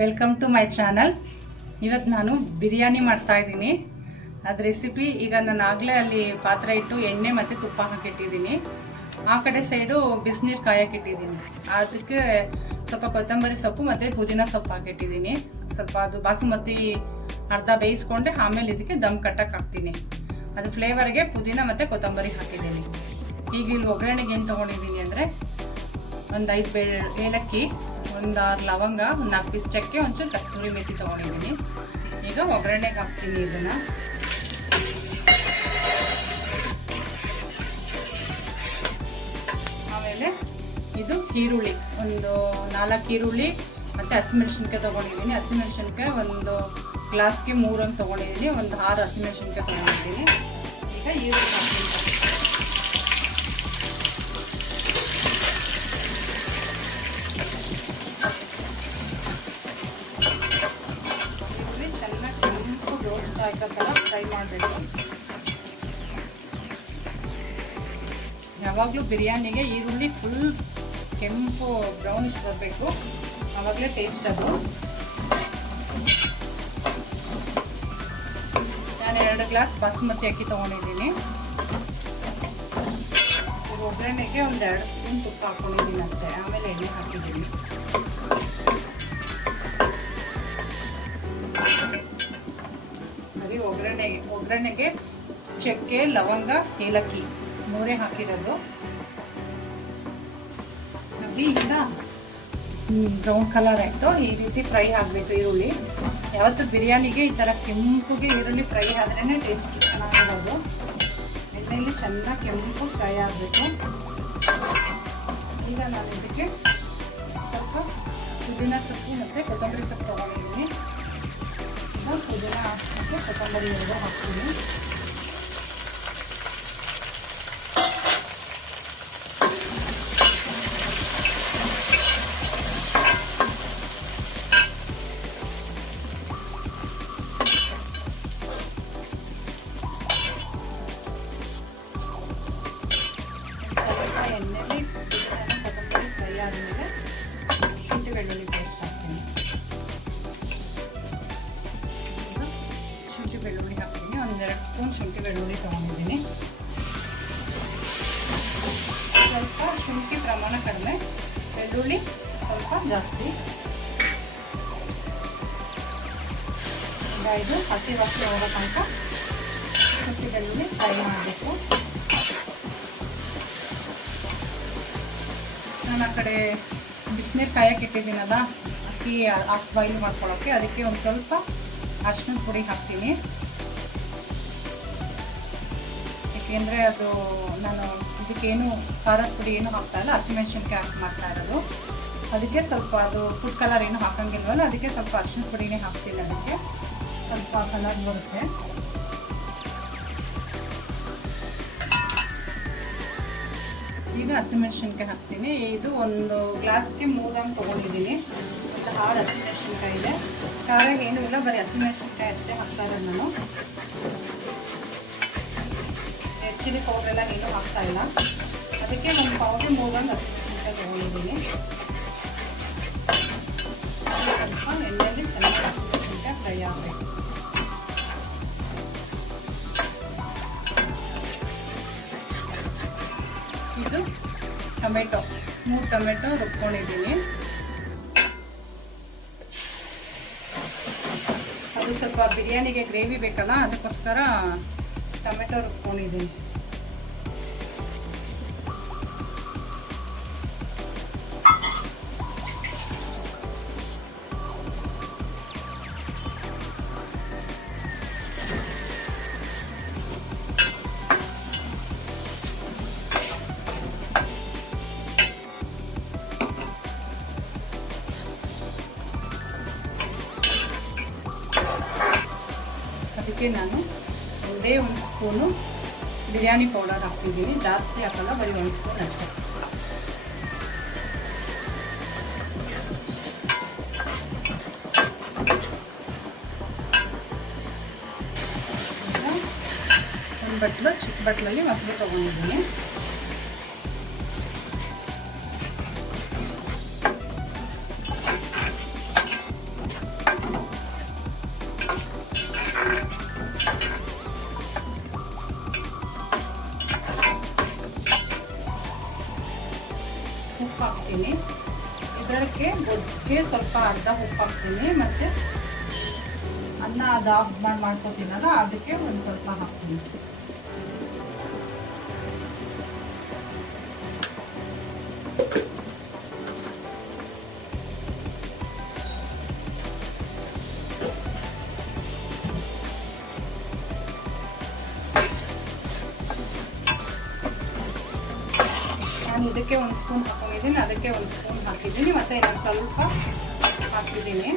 Welcome to my channel ಇವತ್ತು ನಾನು ಬಿರಿಯಾನಿ ಮಾಡ್ತಾ ಇದ್ದೀನಿ. ಅದು ರೆಸಿಪಿ ಈಗ ನಾನು ಆಗಲೇ ಅಲ್ಲಿ ಪಾತ್ರೆ ಇಟ್ಟು ಎಣ್ಣೆ ಮತ್ತು ತುಪ್ಪ ಹಾಕಿಟ್ಟಿದ್ದೀನಿ. ಆ ಕಡೆ ಸೈಡು ಬಿಸಿನೀರು ಕಾಯಕ್ಕಿಟ್ಟಿದ್ದೀನಿ ಅದಕ್ಕೆ ಸ್ವಲ್ಪ ಕೊತ್ತಂಬರಿ ಸೊಪ್ಪು ಮತ್ತು ಪುದೀನ ಸೊಪ್ಪು ಹಾಕಿಟ್ಟಿದ್ದೀನಿ. ಸ್ವಲ್ಪ ಅದು ಬಾಸುಮತಿ ಅರ್ಧ ಬೇಯಿಸ್ಕೊಂಡೆ, ಆಮೇಲೆ ಇದಕ್ಕೆ ದಮ್ ಕಟ್ಟಕ್ಕೆ ಹಾಕ್ತೀನಿ. ಅದು ಫ್ಲೇವರ್ಗೆ ಪುದೀನ ಮತ್ತು ಕೊತ್ತಂಬರಿ ಹಾಕಿದ್ದೀನಿ. ಈಗ ಇಲ್ಲಿ ಒಗ್ಗರಣೆಗೆ ಏನು ತೊಗೊಂಡಿದ್ದೀನಿ ಅಂದರೆ ಒಂದು ಐದು ಬೆ ಏಲಕ್ಕಿ ಒಂದು ಲವಂಗ, ಒಂದು ನಾಲ್ಕು ಪೀಸ್ ಚಕ್ಕೆ, ಒಂಚೂರು ಕಸ್ತೂರಿ ಮೇಥಿ ತೊಗೊಂಡಿದ್ದೀನಿ. ಈಗ ಒಗ್ಗರಣೆಗೆ ಹಾಕ್ತೀನಿ ಇದನ್ನು. ಆಮೇಲೆ ಇದು ಈರುಳ್ಳಿ, ಒಂದು ನಾಲ್ಕು ಈರುಳ್ಳಿ ಮತ್ತು ಹಸಿಮೆಣ್ಸಿನ್ಕಾಯಿ ತೊಗೊಂಡಿದ್ದೀನಿ. ಹಸಿಮೆಣ್ಸಿನ್ಕಾಯಿ ಒಂದು ಗ್ಲಾಸ್ಗೆ ಮೂರು ಅಂತ ತೊಗೊಂಡಿದ್ದೀನಿ. ಒಂದು ಆರು ಹಸಿಮೆಣ್ಸಿನ್ಕಾಯಿ ತೊಗೊಂಡಿದ್ದೀನಿ. ಈಗ ಈರುಳ್ಳಿ ಹಾಕ್ತೀನಿ. ಆಗೋ ಥರ ಫ್ರೈ ಮಾಡಬೇಕು. ಯಾವಾಗಲೂ ಬಿರಿಯಾನಿಗೆ ಈರುಳ್ಳಿ ಫುಲ್ ಕೆಂಪು ಬ್ರೌನಿಶ್ ಬರಬೇಕು. ಆವಾಗಲೇ ಟೇಸ್ಟ್ ಅದು. ನಾನು ಎರಡು ಗ್ಲಾಸ್ ಬಾಸುಮತಿ ಅಕ್ಕಿ ತೊಗೊಂಡಿದ್ದೀನಿ. ಒಗ್ಗರಣೆಗೆ ಒಂದು ಎರಡು ಸ್ಪೂನ್ ತುಪ್ಪ ಹಾಕೊಂಡಿದ್ದೀನಿ ಅಷ್ಟೇ. ಆಮೇಲೆ ಎಣ್ಣೆ ಹಾಕಿದ್ದೀನಿ. ಬರೀ ಒಗ್ಗರಣೆಗೆ ಚಕ್ಕೆ, ಲವಂಗ, ಏಲಕ್ಕಿ ಮೂರೇ ಹಾಕಿರೋದು. ಈಗ ಬ್ರೌನ್ ಕಲರ್ ಆಯಿತು. ಈ ರೀತಿ ಫ್ರೈ ಆಗಬೇಕು ಈರುಳ್ಳಿ. ಯಾವತ್ತು ಬಿರಿಯಾನಿಗೆ ಈ ಥರ ಕೆಂಪುಗೆ ಈರುಳ್ಳಿ ಫ್ರೈ ಆದ್ರೇ ಟೇಸ್ಟ್ ಚೆನ್ನಾಗಿರೋದು. ಎಣ್ಣೆಯಲ್ಲಿ ಚೆನ್ನಾಗಿ ಕೆಂಪು ಫ್ರೈ ಆಗಬೇಕು. ಈಗ ನಾನು ಇದಕ್ಕೆ ಸ್ವಲ್ಪ ಪುದೀನ ಸೊಪ್ಪು ಮತ್ತು ಕೊತ್ತಂಬರಿ ಸೊಪ್ಪು ತೊಗೊಂಡಿದ್ದೀನಿ. ಕೊತ್ತಂಬರಿ ಎಲ್ಲ ಹಾಕ್ತೀನಿ. ಇದು ಹಸಿ ವಾಸನೆ ಹೋಗೋ ತನಕ ಹಸಿದಲ್ಲಿ ಫ್ರೈ ಮಾಡಬೇಕು. ನಾನು ಆ ಕಡೆ ಬಿಸಿನೀರು ಕಾಯಕ್ಕೆ ಇಟ್ಟಿದ್ದೀನಲ್ಲ ಅಕ್ಕಿ ಹಾಕಿ ಬಾಯ್ಲ್ ಮಾಡ್ಕೊಳ್ಳೋಕ್ಕೆ. ಅದಕ್ಕೆ ಒಂದು ಸ್ವಲ್ಪ ಅರ್ಶಿನ ಪುಡಿ ಹಾಕ್ತೀನಿ. ಏಕೆಂದರೆ ಅದು ನಾನು ಇದಕ್ಕೇನು ಖಾರದ ಪುಡಿ ಏನು ಹಾಕ್ತಾ ಇಲ್ಲ, ಹಸಿಮೆಣಸಿನ್ಕಾಯಿ ಹಾಕಿ ಮಾಡ್ತಾ ಇರೋದು. ಅದಕ್ಕೆ ಸ್ವಲ್ಪ ಅದು ಫುಡ್ ಕಲರ್ ಏನು ಹಾಕಂಗಿಲ್ವಲ್ಲ, ಅದಕ್ಕೆ ಸ್ವಲ್ಪ ಅರ್ಶಿನ ಪುಡಿನೇ ಹಾಕ್ತೀನಿ ಅದಕ್ಕೆ. ಸ್ವಲ್ಪ ಕಲರ್ ಬರುತ್ತೆ. ಈಗ ಹಸಿಮೆಣಸಿನ್ಕಾಯಿ ಹಾಕ್ತೀನಿ. ಇದು ಒಂದು ಗ್ಲಾಸ್ಗೆ ಮೂರನ್ನು ತೊಗೊಂಡಿದ್ದೀನಿ. ಮತ್ತು ಹಾಳು ಹಸಿಮೆಣಸಿನ್ಕಾಯಿ ಇದೆ. ಖಾರ ಏನೂ ಇಲ್ಲ, ಬರೀ ಹಸಿಮೆಣಸಿನ್ಕಾಯಿ ಅಷ್ಟೇ ಹಾಕ್ತಾ ಇರೋದು ನಾನು. ಹೆಚ್ಚಿನ ಪೌಡ್ರೆಲ್ಲ ಏನೂ ಹಾಕ್ತಾ ಇಲ್ಲ. ಅದಕ್ಕೆ ಒಂದು ಪಾವ್ಗೆ ಮೂರಂಗೆ ಹಸಿಮೆಣಸಿನ್ಕಾಯಿ ತೊಗೊಂಡಿದ್ದೀನಿ. ಸ್ವಲ್ಪ ಎಣ್ಣೆಯಲ್ಲಿ ಚೆನ್ನಾಗಿ ಟೊಮೆಟೊ. ಮೂರು ಟೊಮೆಟೊ ರುಬ್ಕೊಂಡಿದ್ದೀನಿ. ಅದು ಸ್ವಲ್ಪ ಬಿರಿಯಾನಿಗೆ ಗ್ರೇವಿ ಬೇಕಲ್ಲ ಅದಕ್ಕೋಸ್ಕರ ಟೊಮೆಟೊ ರುಬ್ಕೊಂಡಿದ್ದೀನಿ. ಅದಕ್ಕೆ ನಾನು ಒಂದೇ ಒಂದು ಸ್ಪೂನು ಬಿರಿಯಾನಿ ಪೌಡರ್ ಹಾಕ್ತಿದ್ದೀನಿ. ಜಾಸ್ತಿ ಹಾಕಲ್ಲ, ಬರೀ ಒಂದು ಸ್ಪೂನ್ ಅಷ್ಟೇ. ಒಂದು ಬಟ್ಲು, ಚಿಕ್ಕ ಬಟ್ಲಲ್ಲಿ ಮೊಸರು ತೊಗೊಂಡಿದ್ದೀನಿ. ಅರ್ಧ ಉಪ್ಪು ಹಾಕ್ತೀನಿ. ಮತ್ತು ಅನ್ನ ಅದು ಆಫ್ ಮಾಡಿ ಮಾಡ್ಕೊತೀನಲ್ಲ ಅದಕ್ಕೆ ಒಂದು ಸ್ವಲ್ಪ ಹಾಕ್ತೀನಿ. ಇದಕ್ಕೆ ಒಂದು ಸ್ಪೂನ್ ಹಾಕೊಂಡಿದ್ದೀನಿ ಅದಕ್ಕೆ ಒಂದು ಸ್ಪೂನ್ ಹಾಕಿದ್ದೀನಿ. ಮತ್ತು ಇನ್ನೊಂದು ಸ್ವಲ್ಪ ಹಾಕಿದ್ದೀನಿ.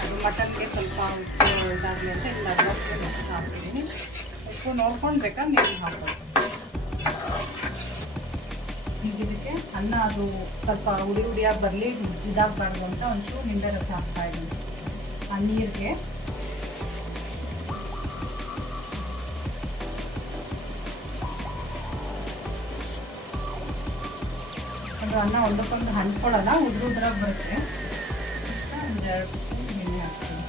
ಅದು ಮಟನ್ಗೆ ಸ್ವಲ್ಪ ಉಪ್ಪು ಇದಾಗಲಿ ಅಂತ ಇಲ್ಲ ಅರ್ಧ ಸ್ಪೂನ್ ಹಾಕಿದ್ದೀನಿ ಉಪ್ಪು ನೋಡ್ಕೊಂಡು ಬೇಕಾದ್ರೆ ನೀರು ಹಾಕೋದು ಇದಕ್ಕೆ ಅನ್ನ ಅದು ಸ್ವಲ್ಪ ಉಡಿ ಉಡಿಯಾಗಿ ಬರಲಿ, ಇದಾಗಬಾರ್ದು ಅಂತ ಒಂಚೂರು ನಿಂಬೆ ರಸ ಹಾಕ್ತಾ ಇದ್ದೀನಿ. ಆ ನೀರಿಗೆ. ಅನ್ನ ಒಂದಕ್ಕೊಂದು ಹಂಚ್ಕೊಳ್ಳಲ್ಲ ಉದ್ರ ಉದ್ರ ಬರುತ್ತೆ ಒಂದು ಎರಡು ಸ್ಪೂನ್ ಎಣ್ಣೆ ಹಾಕ್ತೀನಿ.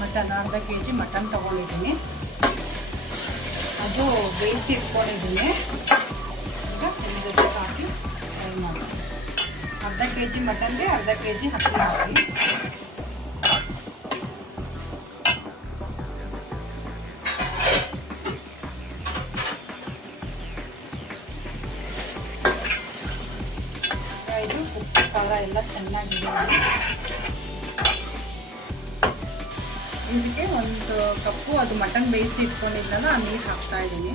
ಮಟನ್ ಅರ್ಧ ಕೆ ಜಿ ಮಟನ್ ತಗೊಂಡಿದ್ದೀನಿ. ಅದು ಬೇಯಿಸಿ ಇಟ್ಕೊಂಡಿದ್ದೀನಿ. ಈಗ ಹಾಕಿ ಫ್ರೈ ಮಾಡಿ ಅರ್ಧ ಕೆ ಜಿ ಮಟನ್ಗೆ ಅರ್ಧ ಕೆ ಜಿ ಹಾಕಿ ಖಾರ ಎಲ್ಲ ಚೆನ್ನಾಗಿದೆ. ಇದಕ್ಕೆ ಒಂದು ಕಪ್ಪು, ಅದು ಮಟನ್ ಬೇಯಿಸಿ ಇಟ್ಕೊಂಡಿದ್ನಲ್ಲ, ಆ ನೀರು ಹಾಕ್ತಾ ಇದ್ದೀನಿ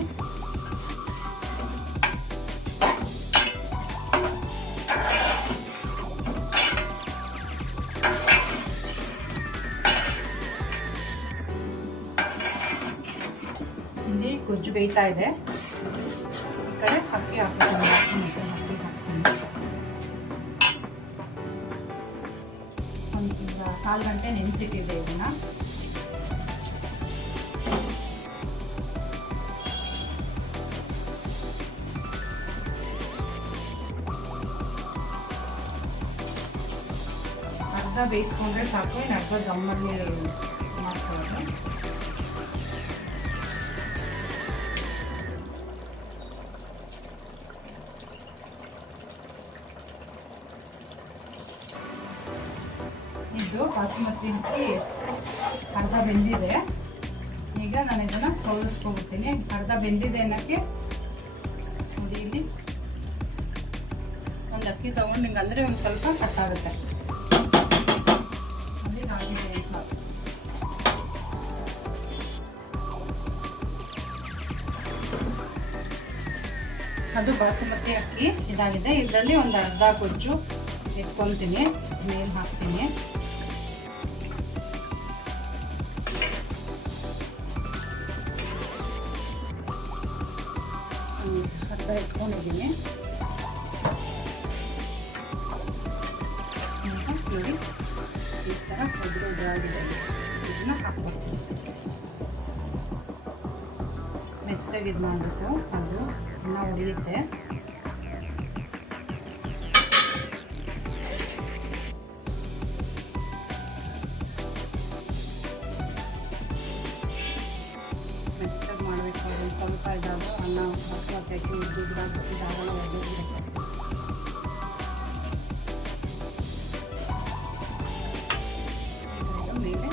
ಇಲ್ಲಿ ಗೊಜ್ಜು ಬೇಯ್ತಾ ಇದೆ. ಈ ಕಡೆ ಅಕ್ಕಿ ಹಾಕ್ತೀನಿ ಕಾಲು ಗಂಟೆ ನೆನೆಸಿಟ್ಟಿದ್ದೆ ಇದನ್ನ. ಅರ್ಧ ಬೇಯಿಸ್ಕೊಂಡ್ರೆ ಸಾಕು ಇನ್ನು ಅರ್ಧ ದಮ್ಮಲ್ಲಿ ಮಾಡ್ಕೊಳ್ಳೋದು. ಬಾಸುಮತಿ ಅರ್ಧ ಬೆಂದಿದೆ. ಈಗ ನಾನು ಇದನ್ನು ಸೋಲಿಸ್ಕೊಬಿಡ್ತೀನಿ. ಅರ್ಧ ಬೆಂದಿದೆ ಅನ್ನೋಕ್ಕೆ ನೋಡಿ ಇಲ್ಲಿ. ಒಂದು ಅಕ್ಕಿ ತೊಗೊಂಡು ಹಿಂಗೆ ಅಂದರೆ ಒಂದು ಸ್ವಲ್ಪ ಕಟ್ಟಾಗುತ್ತೆ ಅದು ಬಾಸುಮತಿ ಅಕ್ಕಿ ಇದಾಗಿದೆ. ಇದರಲ್ಲಿ ಒಂದು ಅರ್ಧ ಗೊಜ್ಜು ಎತ್ಕೊತೀನಿ. ಮೇಲೆ ಹಾಕ್ತೀನಿ. ಎತ್ಕೊಂಡಿದ್ದೀನಿ ಈಗ ನೋಡಿ ಈ ಥರ ಉದುರು ಉದುರಾಗಿದೆ ಇದನ್ನ ಹಾಕ್ಕೊಡ್ತೀನಿ ಮೆತ್ತಗೆ ಇದು ಮಾಡಬೇಕು ಅದು ಅನ್ನ ಉಳಿಯುತ್ತೆ ಮಾಡಬೇಕು ಅದನ್ನು ಸ್ವಲ್ಪ ಇದಾಗ ಅನ್ನ ಬಾಸ್ಮತಿ ಅಕ್ಕಿ ಉದ್ದುದ್ರಾಗ ಇದಾಗಲ್ಲ ಒದ್ದೋಗ್ಬಿಡುತ್ತೆ ಇದ್ರ ಮೇಲೆ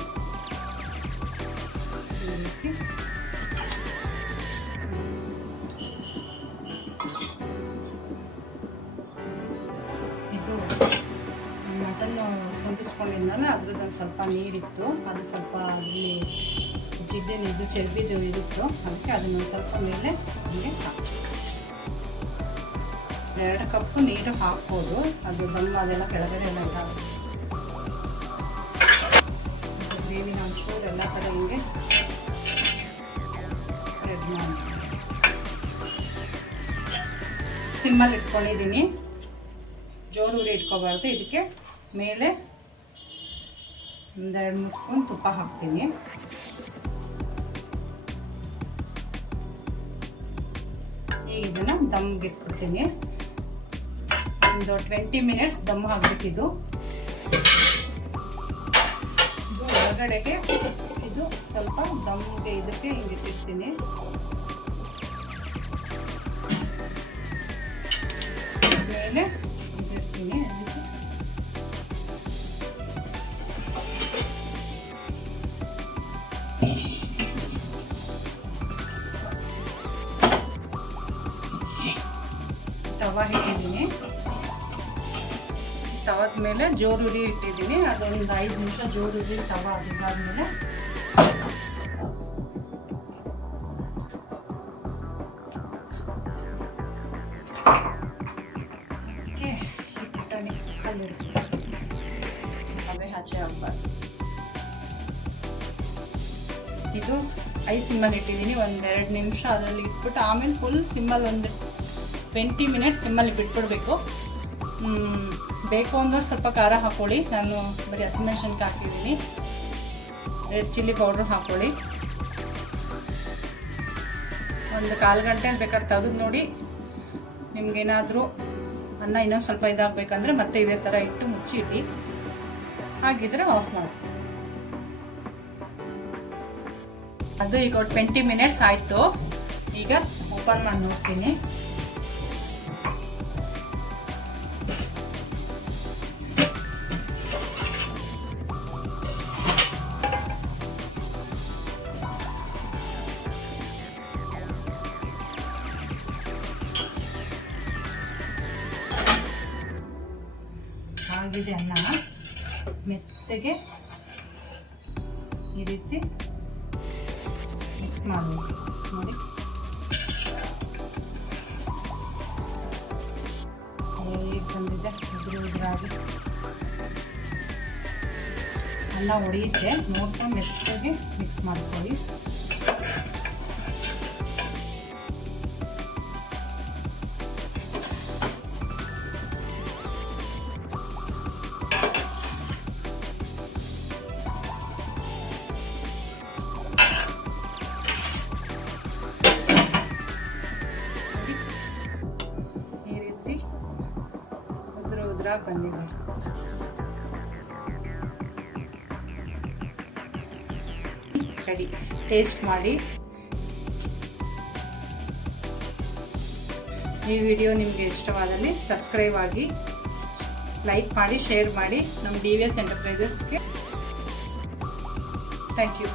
ಈ ರೀತಿ ಇದು ಮಟನ್ ಸೊಂಟಿಸ್ಕೊಂಡಿದ್ನಲ್ಲ ಅದ್ರದ್ದೊಂದು ಸ್ವಲ್ಪ ನೀರಿತ್ತು ಅದು ಸ್ವಲ್ಪ ಅಲ್ಲಿ ಜಿಡ್ಡಿನ ಇದು ಚರ್ಬಿದು ಇರುತ್ತೋ ಅದಕ್ಕೆ ಅದನ್ನು ಸ್ವಲ್ಪ ಮೇಲೆ ಹೀಗೆ ಹಾಕಿ ಎರಡು ಕಪ್ಪು ನೀರು ಹಾಕ್ಬೋದು. ಅದು ಬಂದು ಅದೆಲ್ಲ ಕೆಳಗಡೆ ಎಲ್ಲ ಗ್ರೇವಿನ ಒಂಚೂರು ಎಲ್ಲ ಕಡೆ ಹಿಂಗೆ ಸ್ಪ್ರೆಡ್ ಮಾಡಿ ಸಿಮ್ಮಲ್ಲಿ ಇಟ್ಕೊಂಡಿದ್ದೀನಿ. ಜೋರು ಉರಿ ಇಟ್ಕೋಬಾರ್ದು. ಇದಕ್ಕೆ ಮೇಲೆ ಒಂದೆರಡು ಮೂರು ಸ್ಪೂನ್ ತುಪ್ಪ ಹಾಕ್ತೀನಿ. ದಮ್ಗೆ ಇಟ್ಬಿಡ್ತೀನಿ ಒಂದು ಟ್ವೆಂಟಿ ಮಿನಿಟ್ಸ್ ದಮ್ ಹಾಕ್ಬಿಟ್ಟಿದ್ದು ಇದು ಒಳಗಡೆಗೆ ಇದು ಸ್ವಲ್ಪ ದಮ್ಗೆ ಇದಕ್ಕೆ ಹಿಂಗಿಟ್ಟಿರ್ತೀನಿ ಮೇಲೆ ಇದಿರ್ತೀನಿ ತವ ಇಟ್ಟಿದ್ದೀನಿ. ತವದ ಮೇಲೆ ಜೋರುರಿ ಇಟ್ಟಿದ್ದೀನಿ. ಅದೊಂದು ಐದು ನಿಮಿಷ ಜೋರುರಿ ತವ ಅದಾದ್ಮೇಲೆ ಇದು ಐ ಸಿಮ್ಮಲ್ಲಿ ಇಟ್ಟಿದ್ದೀನಿ. ಒಂದೆರಡು ನಿಮಿಷ ಅದರಲ್ಲಿ ಇಟ್ಬಿಟ್ಟು ಆಮೇಲೆ ಫುಲ್ ಸಿಮ್ಮಲ್ಲಿ ಒಂದು. ಟ್ವೆಂಟಿ ಮಿನಿಟ್ಸ್ ಸಿಮ್ಮಲ್ಲಿ ಬಿಟ್ಬಿಡ್ಬೇಕು. ಬೇಕು ಅಂದ್ರೆ ಸ್ವಲ್ಪ ಖಾರ ಹಾಕ್ಕೊಳ್ಳಿ ನಾನು ಬರೀ ಹಸಿಮೆಣ್ಸಿನ್ಕಾಯಿ ಹಾಕಿದ್ದೀನಿ. ರೆಡ್ ಚಿಲ್ಲಿ ಪೌಡ್ರ್ ಹಾಕ್ಕೊಳ್ಳಿ ಒಂದು ಕಾಲು ಗಂಟೆ ಬೇಕಾದ್ರೆ ತೆಗೆದು ನೋಡಿ. ನಿಮ್ಗೇನಾದರೂ ಅನ್ನ ಇನ್ನೊಂದು ಸ್ವಲ್ಪ ಇದಾಗಬೇಕಂದ್ರೆ ಮತ್ತೆ ಇದೇ ಥರ ಇಟ್ಟು ಮುಚ್ಚಿ ಇಡಿ ಹಾಗಿದ್ರೆ ಆಫ್ ಮಾಡಿ. ಅದು ಈಗ ಟ್ವೆಂಟಿ ಮಿನಿಟ್ಸ್ ಆಯಿತು. ಈಗ ಓಪನ್ ಮಾಡಿ ನೋಡ್ತೀನಿ ಆಗಿದೆ ಅನ್ನ. ಮೆತ್ತಗೆ ಈ ರೀತಿ ಮಿಕ್ಸ್ ಮಾಡಬೇಕು ನೋಡಿ. ಬಂದಿದೆ? ಉದುರು ಉದುರಾಗಿ. ಅನ್ನ ಹೊಡೆಯುತ್ತೆ ನೋಡ್ಕೊಂಡು ಮೆತ್ತಗೆ ಮಿಕ್ಸ್ ಮಾಡ್ಕೊಳ್ಳಿ. ಉದುರಾಗಿ ಬಂದಿದೆ ರೆಡಿ ಟೇಸ್ಟ್ ಮಾಡಿ. ಈ ವಿಡಿಯೋ ನಿಮಗೆ ಇಷ್ಟವಾದಲ್ಲಿ ಸಬ್ಸ್ಕ್ರೈಬ್ ಆಗಿ ಲೈಕ್ ಮಾಡಿ ಶೇರ್ ಮಾಡಿ ನಮ್ಮ ಡಿ ವಿ ಎಸ್ ಎಂಟರ್ಪ್ರೈಸಸ್ಗೆ ಥ್ಯಾಂಕ್ ಯು